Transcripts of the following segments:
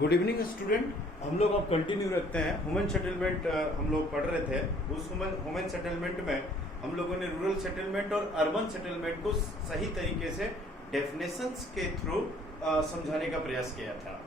Good evening student. हम लोग अब कंटिन्यू रखते हैं ह्यूमन सेटलमेंट। हम लोग पढ़ रहे थे उस ह्यूमन सेटलमेंट में हम लोगों ने रूरल सेटलमेंट और अर्बन सेटलमेंट को सही तरीके से डेफिनेशंस के थ्रू समझाने का प्रयास किया था।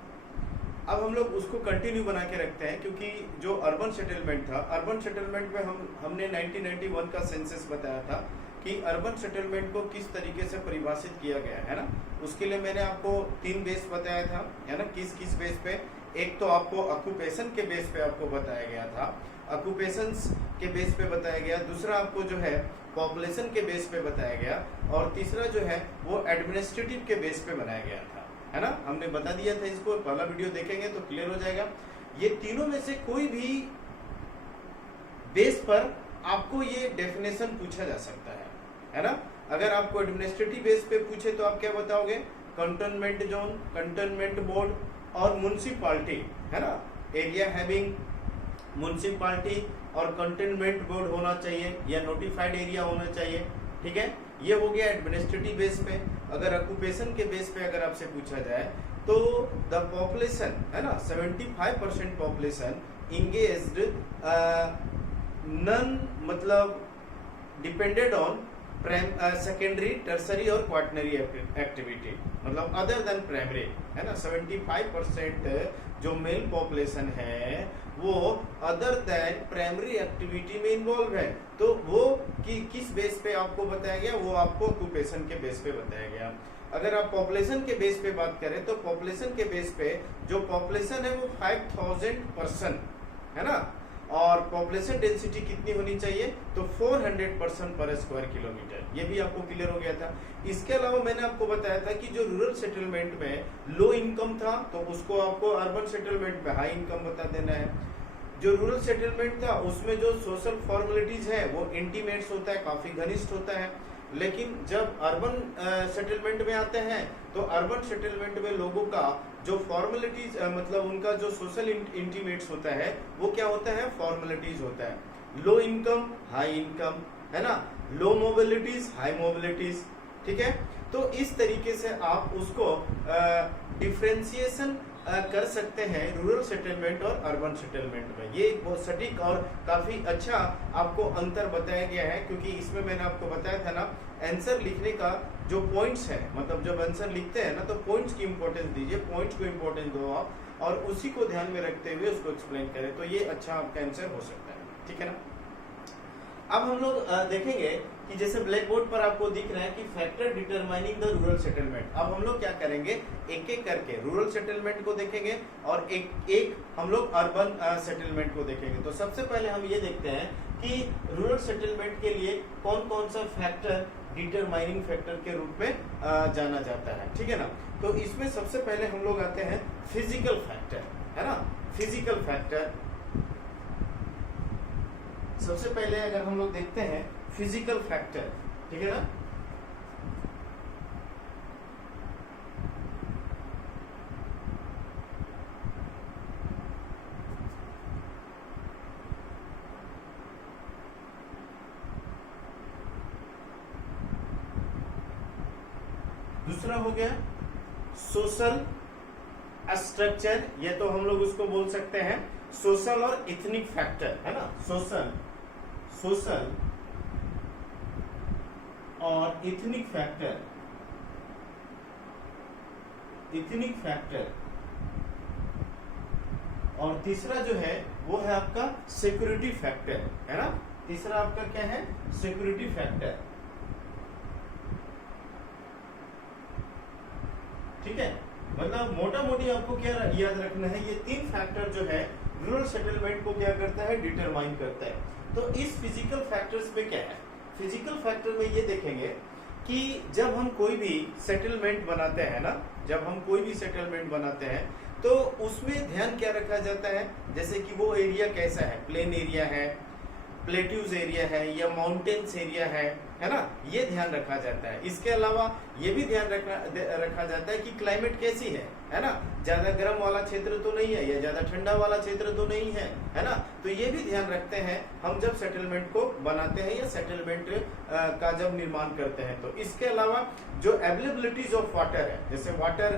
अब हम लोग उसको कंटिन्यू बना के रखते हैं क्योंकि जो अर्बन सेटलमेंट था, अर्बन सेटलमेंट में हमने 1991 का सेंसस बताया था कि अर्बन सेटलमेंट को किस तरीके से परिभाषित किया गया है ना। उसके लिए मैंने आपको 3 बेस बताया था, है ना। किस किस बेस पे? एक तो आपको ऑक्यूपेशन के बेस पे आपको बताया गया था, ऑक्यूपेशंस के बेस पे बताया गया। दूसरा आपको जो है पॉपुलेशन के बेस पे बताया गया, और तीसरा जो है वो एडमिनिस्ट्रेटिव के बेस पे बनाया गया था, है ना। हमने बता दिया था इसको, पहला वीडियो देखेंगे तो क्लियर हो जाएगा। ये तीनों में से कोई भी बेस पर आपको ये डेफिनेशन पूछा जा सकता है ना। अगर आपको एडमिनिस्ट्रेटिव बेस पे पूछे तो आप क्या बताओगे? कंटोनमेंट जोन, कंटोनमेंट बोर्ड और म्युनिसिपालिटी, है ना। एरिया हैविंग म्युनिसिपालिटी और कंटोनमेंट बोर्ड होना चाहिए या नोटिफाइड एरिया होना चाहिए, ठीक है। ये हो गया एडमिनिस्ट्रेटिव बेस पे। अगर ऑक्यूपेशन के बेस पे अगर आपसे पूछा जाए तो द पॉपुलेशन, है ना, 75% पॉपुलेशन इंगेज्ड नन मतलब डिपेंडेड ऑन सेकेंडरी, टर्सरी और क्वाटनरी एक्टिविटी, मतलब अदर देन प्राइमरी, है ना। 75% जो मेल पॉपुलेशन है वो अदर देन प्राइमरी एक्टिविटी में इन्वॉल्व है। तो वो किस बेस पे आपको बताया गया? वो आपको ऑक्यूपेशन के बेस पे बताया गया। अगर आप पॉपुलेशन के बेस पे बात करें तो पॉपुलेशन के बेस पे जो पॉपुलेशन है वो 5000 पर्सन, है ना। और पॉपुलेशन डेंसिटी कितनी होनी चाहिए? तो 400 पर्सन पर स्क्वायर किलोमीटर। ये भी आपको क्लियर हो गया था। इसके अलावा मैंने आपको बताया था कि जो रूरल सेटलमेंट में लो इनकम था तो उसको आपको अर्बन सेटलमेंट में हाई इनकम बता देना है। जो रूरल सेटलमेंट था उसमें जो सोशल फॉर्मेलिटीज है वो इंटीमेट्स होता है, काफी घनिष्ठ होता है। लेकिन जब अर्बन सेटलमेंट में आते हैं तो अर्बन सेटलमेंट में लोगों का जो फॉर्मेलिटीज मतलब उनका जो सोशल इंटीमेट्स होता है वो क्या होता है? फॉर्मेलिटीज होता है। लो इनकम, हाई इनकम, है ना। लो मोबिलिटीज, हाई मोबिलिटीज, ठीक है। तो इस तरीके से आप उसको डिफ्रेंसिएशन कर सकते हैं रूरल सेटलमेंट और अर्बन सेटलमेंट में। ये बहुत सटीक और काफी अच्छा आपको अंतर बताया गया है, क्योंकि इसमें मैंने आपको बताया था ना, आंसर लिखने का जो पॉइंट्स है, मतलब जब आंसर लिखते हैं ना तो पॉइंट्स की इंपॉर्टेंस दीजिए, पॉइंट्स को इंपॉर्टेंस दो आप, और उसी को ध्यान में रखते हुए उसको एक्सप्लेन करें, तो ये अच्छा आपका आंसर हो सकता है, ठीक है ना। अब हम लोग देखेंगे कि जैसे ब्लैक बोर्ड पर आपको दिख रहा है कि factor determining the rural settlement. अब हम लोग क्या करेंगे, एक एक करके रूरल सेटलमेंट को देखेंगे और एक एक हम लोग अर्बन सेटलमेंट को देखेंगे। तो सबसे पहले हम ये देखते हैं कि रूरल सेटलमेंट के लिए कौन कौन सा फैक्टर डिटरमाइनिंग फैक्टर के रूप में जाना जाता है, ठीक है ना। तो इसमें सबसे पहले हम लोग आते हैं फिजिकल फैक्टर, है ना। फिजिकल फैक्टर सबसे पहले अगर हम लोग देखते हैं फिजिकल फैक्टर, ठीक है ना। दूसरा हो गया सोशल स्ट्रक्चर, ये तो हम लोग उसको बोल सकते हैं सोशल और इथनिक फैक्टर, है ना। सोशल और इथनिक फैक्टर, और तीसरा जो है वो है आपका सिक्योरिटी फैक्टर, है ना। तीसरा आपका क्या है? सिक्योरिटी फैक्टर, ठीक है। मतलब मोटा मोटी आपको क्या याद रखना है, ये 3 फैक्टर जो है रूरल सेटलमेंट को क्या करता है? डिटरमाइन करता है। तो इस फिजिकल फैक्टर्स में क्या है? फिजिकल फैक्टर में ये देखेंगे कि जब हम कोई भी सेटलमेंट बनाते हैं ना, जब हम कोई भी सेटलमेंट बनाते हैं तो उसमें ध्यान क्या रखा जाता है? जैसे कि वो एरिया कैसा है, प्लेन एरिया है, प्लेट्यूज एरिया है या माउंटेन्स एरिया है ना, ये ध्यान रखा जाता है। इसके अलावा ये भी ध्यान रखा जाता है कि क्लाइमेट कैसी है, है ना, ज्यादा गर्म वाला क्षेत्र तो नहीं है या ज्यादा ठंडा वाला क्षेत्र तो नहीं है, है ना। तो ये भी ध्यान रखते हैं हम जब सेटलमेंट को बनाते हैं या सेटलमेंट का जब निर्माण करते हैं। तो इसके अलावा जो अवेलेबिलिटीज ऑफ वाटर है, जैसे वाटर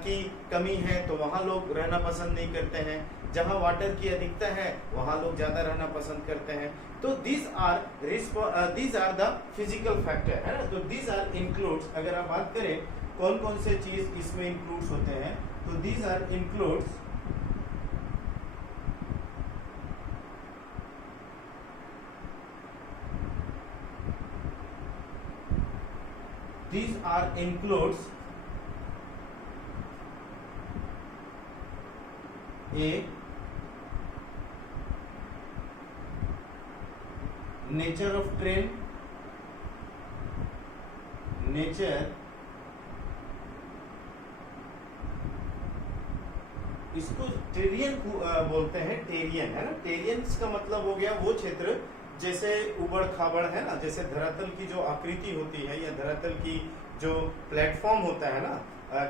की कमी है तो वहां लोग रहना पसंद नहीं करते हैं, जहां वाटर की अधिकता है वहां लोग ज्यादा रहना पसंद करते हैं। तो these are the physical factor, है ना। तो दीज आर इंक्लूड्स, अगर आप बात करें कौन कौन से चीज इसमें इंक्लूड्स होते हैं, तो these are includes a nature of terrain, nature, इसको टेरियन बोलते हैं, टेरियन, है ना। टेरियंस का मतलब हो गया वो क्षेत्र जैसे उबड़ खाबड़, है ना, जैसे धरातल की जो आकृति होती है या धरातल की जो प्लेटफॉर्म होता है ना,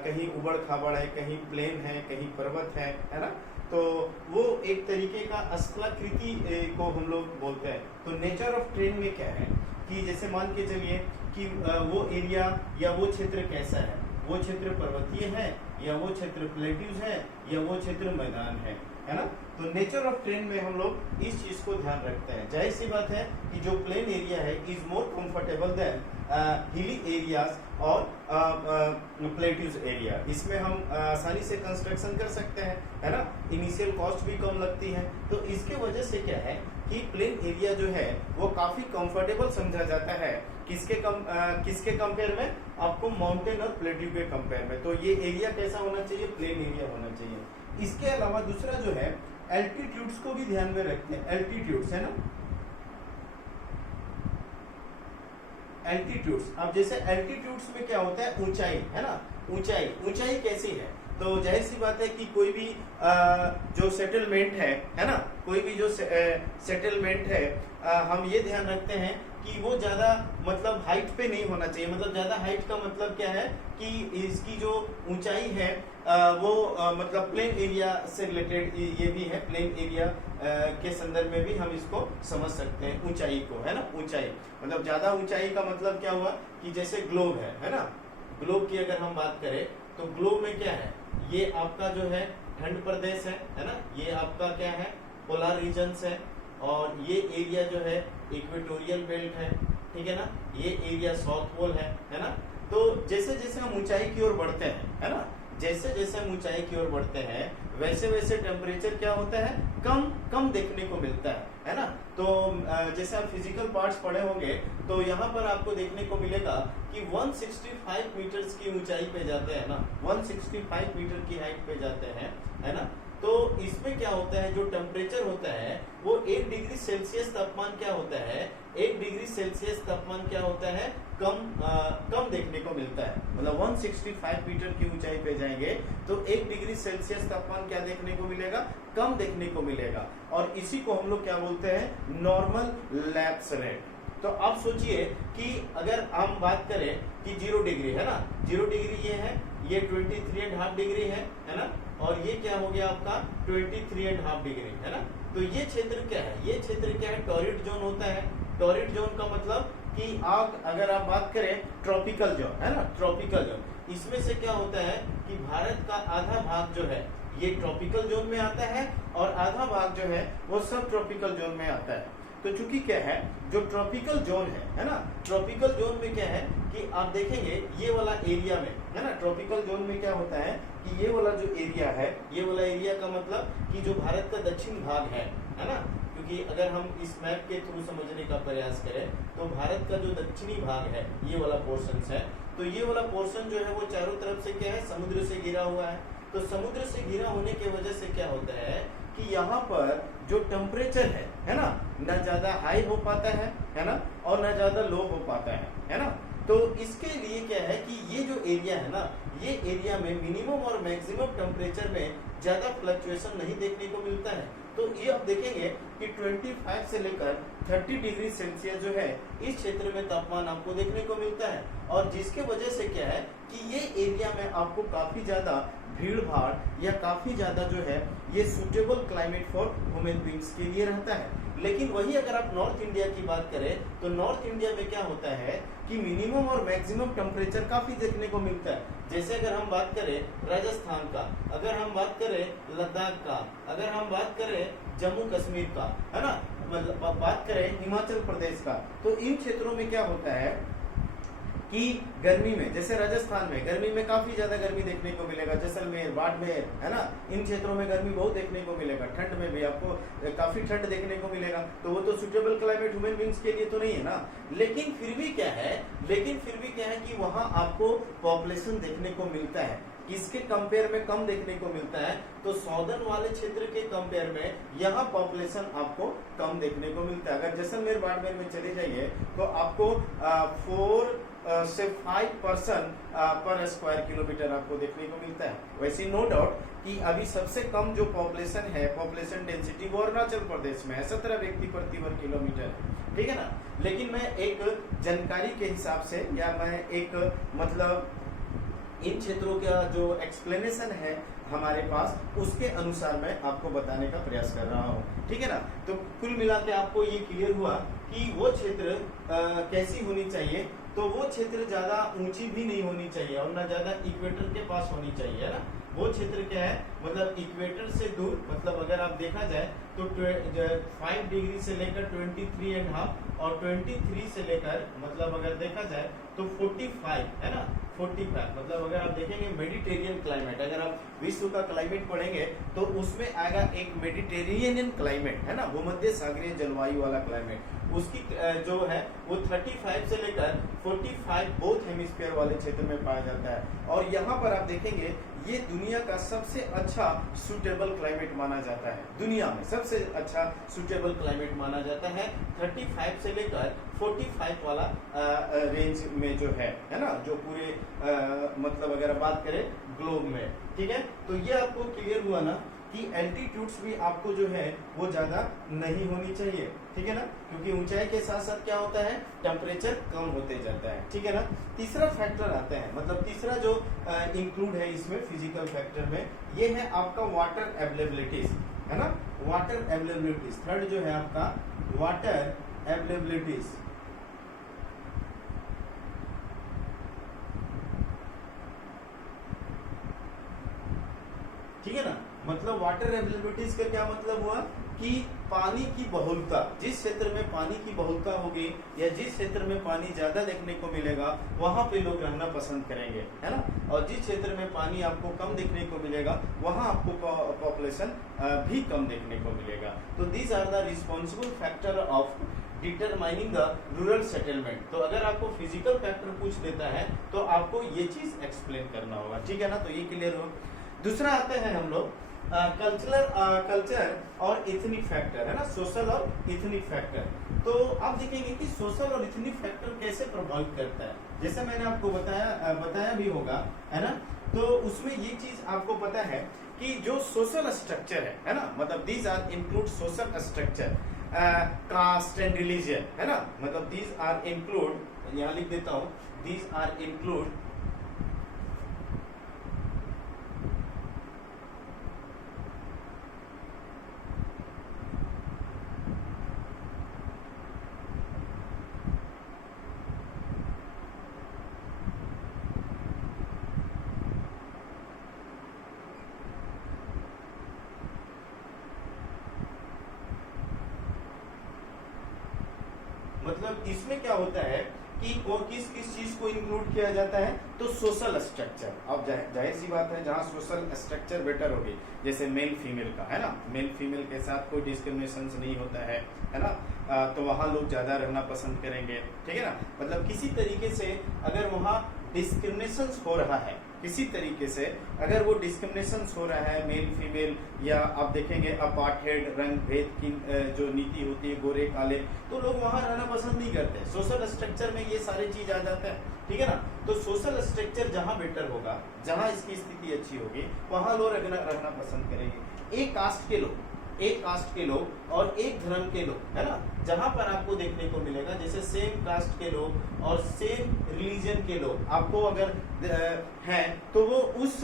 कहीं उबड़ खाबड़ है, कहीं प्लेन है, कहीं पर्वत है ना। तो वो एक तरीके का अस्खलाकृति को हम लोग बोलते हैं। तो नेचर ऑफ ट्रेन में क्या है कि जैसे मान के चलिए कि वो एरिया या वो क्षेत्र कैसा है, वो क्षेत्र पर्वतीय है या वो क्षेत्र प्लेट्यूज है या वो क्षेत्र मैदान है ना। तो नेचर ऑफ ट्रेन में हम लोग इस चीज को ध्यान रखते हैं। जाहिर सी बात है कि जो प्लेन एरिया है is more comfortable than hilly areas और प्लेट्यूज एरिया। इसमें हम आसानी से कंस्ट्रक्शन कर सकते हैं, है ना, इनिशियल कॉस्ट भी कम लगती है। तो इसके वजह से क्या है कि प्लेन एरिया जो है वो काफी कंफर्टेबल समझा जाता है। किसके कंपेयर में, आपको माउंटेन और प्लेट्यू के कंपेयर में। तो ये एरिया कैसा होना चाहिए, प्लेन एरिया होना चाहिए। इसके अलावा दूसरा जो है एल्टीट्यूड्स को भी ध्यान में रखते हैं। एल्टीट्यूड्स, है ना, एल्टीट्यूड्स। अब जैसे एल्टीट्यूड्स में क्या होता है, ऊंचाई, है ना, ऊंचाई कैसी है। तो जाहिर सी बात है कि कोई भी जो सेटलमेंट है ना, कोई भी जो सेटलमेंट है, हम ये ध्यान रखते हैं कि वो ज्यादा मतलब हाइट पे नहीं होना चाहिए। मतलब ज्यादा हाइट का मतलब क्या है कि इसकी जो ऊंचाई है वो मतलब प्लेन एरिया से रिलेटेड ये भी है। प्लेन एरिया के संदर्भ में भी हम इसको समझ सकते हैं ऊंचाई को, है ना। ऊंचाई मतलब ज्यादा ऊंचाई का मतलब क्या हुआ कि जैसे ग्लोब है ना, ग्लोब की अगर हम बात करें तो ग्लोब में क्या है, ये आपका जो है ठंड प्रदेश है ना, ये आपका क्या है, पोलर रीजन्स है, और ये एरिया जो है इक्वेटोरियल बेल्ट है, ठीक है ना, ये एरिया साउथ पोल है ना। तो जैसे जैसे हम ऊंचाई की ओर बढ़ते हैं, है ना, जैसे जैसे हम ऊंचाई की ओर बढ़ते हैं वैसे वैसे टेम्परेचर क्या होता है, कम देखने को मिलता है ना। तो जैसे आप फिजिकल पार्ट्स पढ़े होंगे तो यहाँ पर आपको देखने को मिलेगा कि 165 मीटर्स की ऊंचाई पे जाते हैं ना, 165 मीटर की हाइट पे जाते हैं, है ना। तो इसमें क्या होता है, जो टेम्परेचर होता है वो 1 डिग्री सेल्सियस तापमान क्या होता है, 1 डिग्री सेल्सियस तापमान क्या होता है, कम देखने को मिलता है। मतलब 165 मीटर की ऊंचाई पे जाएंगे तो 1 डिग्री सेल्सियस तापमान क्या देखने को मिलेगा, कम देखने को मिलेगा। और इसी को हम लोग क्या बोलते हैं, नॉर्मल लैप्स रेट। तो आप सोचिए कि अगर हम बात करें कि 0 डिग्री है ना, 0 डिग्री ये है, ये 23.5 डिग्री है ना, और ये क्या हो गया आपका 23.5 डिग्री, है ना। तो ये क्षेत्र क्या है, ये क्षेत्र क्या है, टॉरिड जोन होता है। टॉरिड जोन का मतलब कि अगर आप बात करें ट्रॉपिकल जोन, है ना, ट्रॉपिकल जोन, इसमें से क्या होता है कि भारत का आधा भाग जो है ये ट्रॉपिकल जोन में आता है और आधा भाग जो है वो सब ट्रॉपिकल जोन में आता है। तो चूंकि क्या है, जो ट्रॉपिकल जोन है ना, ट्रॉपिकल जोन में क्या है कि आप देखेंगे ये वाला एरिया में, है ना, ट्रॉपिकल जोन में क्या होता है कि ये वाला जो एरिया है, ये वाला एरिया का मतलब कि जो भारत का दक्षिण भाग है ना, क्योंकि अगर हम इस मैप के थ्रू समझने का प्रयास करें तो भारत का जो दक्षिणी भाग है ये वाला पोर्शन है, तो ये वाला पोर्शन जो है वो चारों तरफ से क्या है, समुद्र से घिरा हुआ है। तो समुद्र से घिरा होने की वजह से क्या होता है कि यहाँ पर जो टेम्परेचर है ना, न ज्यादा हाई हो पाता है ना, और न ज्यादा लो हो पाता है ना। तो इसके लिए क्या है कि ये जो एरिया है ना, ये एरिया में मिनिमम और मैक्सिमम टेम्परेचर में ज्यादा फ्लक्चुएशन नहीं देखने को मिलता है। तो ये आप देखेंगे कि 25 से लेकर 30 डिग्री सेल्सियस जो है इस क्षेत्र में तापमान आपको देखने को मिलता है, और जिसके वजह से क्या है कि ये एरिया में आपको काफी ज्यादा भीड़ भाड़ या काफी ज्यादा जो है ये suitable climate for human beings के लिए रहता है। लेकिन वही अगर आप नॉर्थ इंडिया की बात करें तो नॉर्थ इंडिया में क्या होता है कि मिनिमम और मैक्सिमम टेम्परेचर काफी देखने को मिलता है। जैसे अगर हम बात करें राजस्थान का, अगर हम बात करें लद्दाख का, अगर हम बात करें जम्मू कश्मीर का, है ना, मतलब बात करें हिमाचल प्रदेश का, तो इन क्षेत्रों में क्या होता है कि गर्मी में, जैसे राजस्थान में गर्मी में काफी ज्यादा गर्मी देखने को मिलेगा, जैसलमेर, बाड़मेर, है ना, इन क्षेत्रों में गर्मी बहुत देखने को मिलेगा। ठंड में भी आपको काफी ठंड देखने को मिलेगा, तो वो तो सुटेबल क्लाइमेट ह्यूमन बींग्स के लिए तो नहीं है ना। लेकिन फिर भी क्या है कि वहां आपको पॉपुलेशन देखने को मिलता है, किसके कंपेयर में कम देखने को मिलता है, तो सॉदर्न वाले क्षेत्र के कंपेयर में यहाँ पॉपुलेशन आपको कम देखने को मिलता है। अगर जैसलमेर बाड़मेर में चले जाइए तो आपको 4 से 5% पर स्क्वायर किलोमीटर आपको देखने को मिलता है। वैसे नो डाउट कि अभी सबसे कम जो पॉपुलेशन है, पॉपुलेशन डेंसिटी, वो अरुणाचल प्रदेश में है, 17 व्यक्ति प्रति वर्ग किलोमीटर है, ठीक है ना। लेकिन मैं एक जानकारी के हिसाब से, या मैं एक मतलब इन क्षेत्रों का जो एक्सप्लेनेशन है हमारे पास, उसके अनुसार मैं आपको बताने का प्रयास कर रहा हूँ, ठीक है ना। तो कुल मिला के आपको ये क्लियर हुआ कि वो क्षेत्र कैसी होनी चाहिए, तो वो क्षेत्र ज्यादा ऊंची भी नहीं होनी चाहिए और ना ज्यादा इक्वेटर के पास होनी चाहिए, है ना। वो क्षेत्र क्या है, मतलब इक्वेटर से दूर, मतलब अगर आप देखा जाए तो 5 डिग्री से लेकर 23.5 और 23 से लेकर, मतलब अगर देखा जाए तो 45, है ना, 45, मतलब अगर आप देखेंगे मेडिटेरियन क्लाइमेट, अगर आप विश्व का क्लाइमेट पढ़ेंगे तो उसमें आएगा एक मेडिटेरियन क्लाइमेट, है ना, भूमध्य सागरीय जलवायु वाला क्लाइमेट, उसकी जो है वो 35 से लेकर 45 बोथ हेमिस्फीयर वाले क्षेत्र में पाया जाता है। और यहाँ पर आप देखेंगे ये दुनिया का सबसे अच्छा सुटेबल क्लाइमेट माना जाता है, दुनिया में सबसे अच्छा सुटेबल क्लाइमेट माना जाता है 35 से लेकर 45 वाला रेंज में जो है ना, जो पूरे मतलब अगर आप बात करें ग्लोब में, ठीक है। तो ये आपको क्लियर हुआ ना कि एल्टीट्यूड्स भी आपको जो है वो ज्यादा नहीं होनी चाहिए, ठीक है ना, क्योंकि ऊंचाई के साथ साथ क्या होता है, टेम्परेचर कम होते जाता है, ठीक है ना। तीसरा फैक्टर आता है, मतलब तीसरा जो इंक्लूड है इसमें फिजिकल फैक्टर में, ये है आपका वाटर अवेलेबिलिटीज, है ना, वाटर अवेलेबिलिटीज। थर्ड जो है आपका वाटर अवेलेबिलिटीज, ठीक है ना। मतलब वाटर अवेलेबिलिटीज का क्या मतलब हुआ कि पानी की बहुलता, जिस क्षेत्र में पानी की बहुलता होगी या जिस क्षेत्र में पानी ज्यादा देखने को मिलेगा वहां पे लोग रहना पसंद करेंगे, है ना। और जिस क्षेत्र में पानी आपको कम देखने को मिलेगा वहां आपको पॉपुलेशन भी कम देखने को मिलेगा। तो these are the responsible factor of determining the rural settlement. तो अगर आपको फिजिकल फैक्टर पूछ देता है तो आपको ये चीज एक्सप्लेन करना होगा, ठीक है ना। तो ये क्लियर हो। दूसरा आता है हम लोग कल्चर और इथनिक फैक्टर, है ना, सोशल और इथनिक फैक्टर। तो आप देखेंगे कि सोशल और इथनिक फैक्टर कैसे प्रभावित करता है, जैसे मैंने आपको बताया भी होगा, है ना। तो उसमें ये चीज आपको पता है कि जो सोशल स्ट्रक्चर है ना, मतलब these are include social structure, caste and religion, है ना, मतलब दीज आर इंक्लूड, यहाँ लिख देता हूँ, दीज आर इंक्लूड मतलब इसमें क्या होता है कि वो किस किस चीज को इंक्लूड किया जाता है, तो सोशल स्ट्रक्चर। अब जाहिर सी बात है जहाँ सोशल स्ट्रक्चर बेटर होगी, जैसे मेल फीमेल का, है ना, मेल फीमेल के साथ कोई डिस्क्रिमिनेशन नहीं होता है ना, तो वहाँ लोग ज्यादा रहना पसंद करेंगे, ठीक है ना। मतलब किसी तरीके से अगर वहाँ डिस्क्रिमिनेशन हो रहा है, किसी तरीके से अगर वो डिस्क्रिमिनेशन हो रहा है मेल फीमेल, या आप देखेंगे अपार्थेड रंग भेद की जो नीति होती है, गोरे काले, तो लोग वहां रहना पसंद नहीं करते। सोशल स्ट्रक्चर में ये सारी चीज आ जाता है, ठीक है ना। तो सोशल स्ट्रक्चर जहां बेटर होगा, जहां इसकी स्थिति अच्छी होगी, वहां लोग रहना पसंद करेंगे। एक कास्ट के लोग और एक धर्म के लोग, है ना, जहां पर आपको देखने को मिलेगा, जैसे सेम कास्ट के लोग और सेम रिलीजन के लोग आपको अगर हैं तो वो उस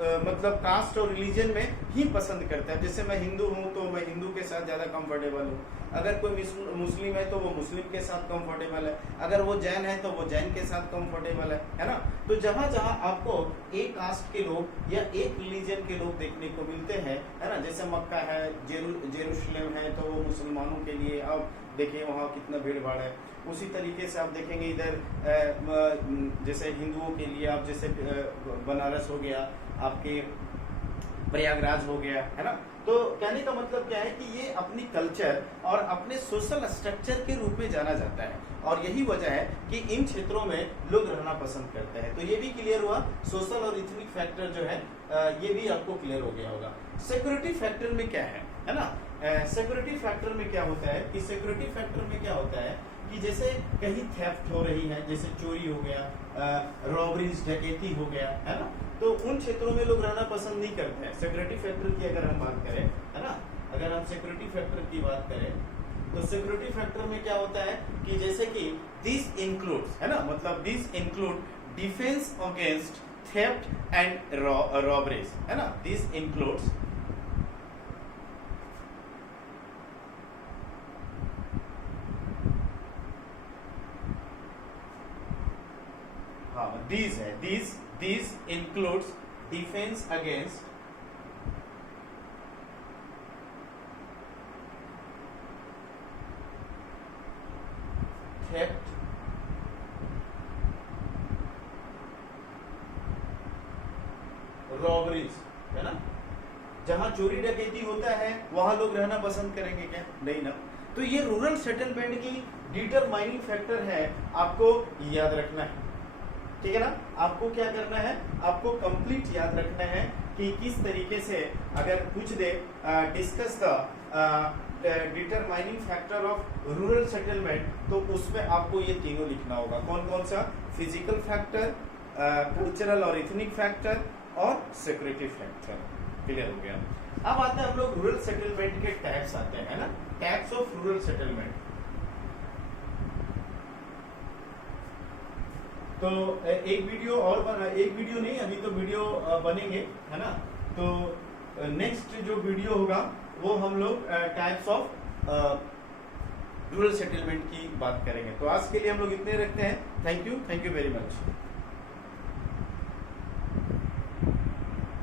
मतलब कास्ट और रिलीजन में ही पसंद करता है। जैसे मैं हिंदू हूँ तो मैं हिंदू के साथ ज्यादा कंफर्टेबल हूँ, अगर कोई मुस्लिम है तो वो मुस्लिम के साथ कंफर्टेबल है, अगर वो जैन है तो वो जैन के साथ कंफर्टेबल है ना। तो जहाँ जहाँ आपको एक कास्ट के लोग या एक रिलीजन के लोग देखने को मिलते हैं, है ना, जैसे मक्का है, जेरूशलेम है तो वो मुसलमानों के लिए, अब देखिए वहाँ कितना भीड़ भाड़ है। उसी तरीके से आप देखेंगे इधर जैसे हिंदुओं के लिए आप जैसे बनारस हो गया, आपके प्रयागराज हो गया, है ना। तो कहने का मतलब क्या है कि ये अपनी कल्चर और अपने सोशल स्ट्रक्चर के रूप में जाना जाता है, और यही वजह है कि इन क्षेत्रों में लोग रहना पसंद करते हैं। तो ये भी क्लियर हुआ, सोशल और इथनिक फैक्टर जो है ये भी आपको क्लियर हो गया होगा। सिक्योरिटी फैक्टर में क्या है ना, सिक्योरिटी फैक्टर में क्या होता है कि सिक्योरिटी फैक्टर में क्या होता है कि जैसे कहीं थेफ्ट हो रही है, जैसे चोरी हो गया, रॉबरीज डकैती हो गया, है ना, तो उन क्षेत्रों में लोग रहना पसंद नहीं करते हैं। सिक्योरिटी फैक्टर की अगर हम बात करें, है ना, अगर हम सिक्योरिटी फैक्टर की बात करें तो सिक्योरिटी फैक्टर में क्या होता है कि जैसे कि दिस इंक्लूड्स, है ना, मतलब this include defence against theft and robberies, है ना, दिस इंक्लूड्स these है, these includes defense against theft, robberies, है ना। जहां चोरी डकैती होता है वहां लोग रहना पसंद करेंगे क्या? नहीं ना। तो ये रूरल सेटलमेंट की डिटरमाइनिंग फैक्टर है, आपको याद रखना है, ठीक है ना। आपको क्या करना है, आपको कंप्लीट याद रखना है कि किस तरीके से अगर पूछ they discuss the determining factor of rural settlement, तो उसमें आपको ये तीनों लिखना होगा। कौन कौन सा? फिजिकल फैक्टर, कल्चरल और इथनिक फैक्टर और सिक्योरिटी फैक्टर। क्लियर हो गया। अब आते हैं हम लोग रूरल सेटलमेंट के टाइप्स आते हैं, है ना, टाइप्स ऑफ रूरल सेटलमेंट। तो एक वीडियो और एक वीडियो नहीं, अभी तो वीडियो बनेंगे, है ना। तो नेक्स्ट जो वीडियो होगा वो हम लोग टाइप्स ऑफ रूरल सेटलमेंट की बात करेंगे। तो आज के लिए हम लोग इतने रखते हैं। Thank you very much.